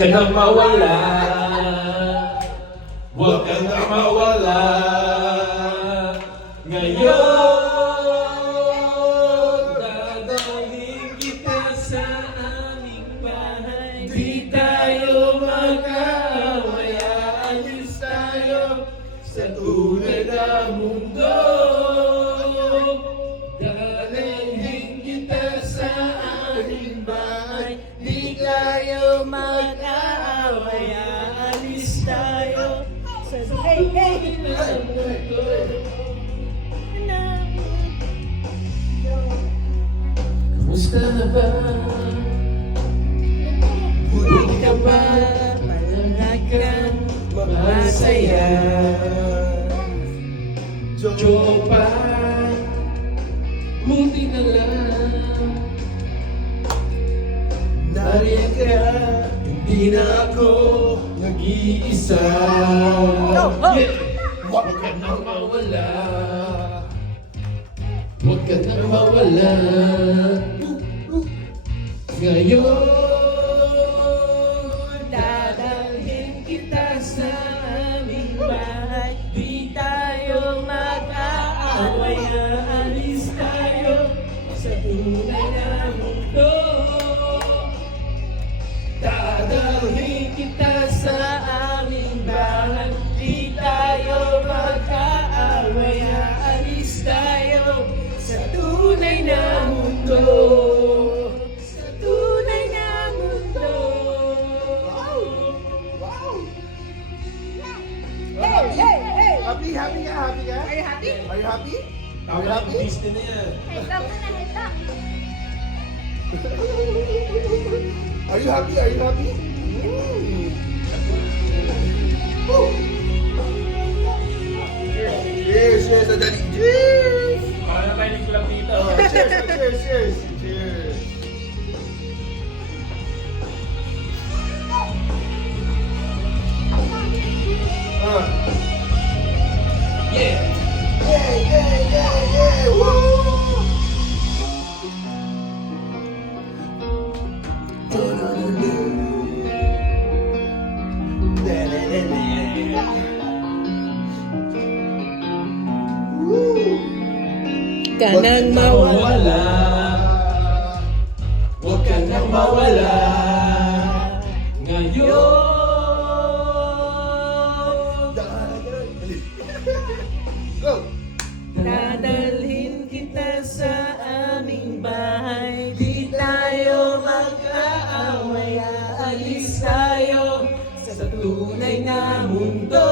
ka nang mawala. Huwag ka nang mawala. Ngayon, dadalhin kita sa aming bahay. Di tayo mag-aaway, aalis tayo sa tunay na mundo. Dadalhin kita sa aming bahay. Di tayo mag-aaway, aalis tayo sa tunay na mundo. Kamusta na ba? Buti ka ba? Palagay kang masaya. Jopa, buti na lang. Nariyan ka, hindi na ako nag-iisa. Huwag ka nang mawala. Huwag ka nang mawala. Ngayon, Dadalhin kita sa aming bahay. Di tayo mag-aaway, aalis tayo sa tunay na mundo. dadalhin Kita sa aming bahay. Di tayo mag-aaway, aalis tayo sa tunay na mundo. Sa tunay na mundo. Hey, hey, hey! Happy ka? Happy ka? Are you happy? Are you happy? Are you Tama, happy? Disney na yan. Are you happy? Are you happy? Woo! Cheers! Cheers! Adali! Cheers! Para na tayo nag-club dito. Oh, cheers! Cheers! Cheers! Cheers! Yeah! Yeah! Yeah! Yeah! Yeah! Woo! Ka nang mawala. Huwag ka nang mawala. Ngayon, Go! Dadalhin kita sa aming bahay. Di tayo mag-aaway, aalis tayo sa tunay na mundo.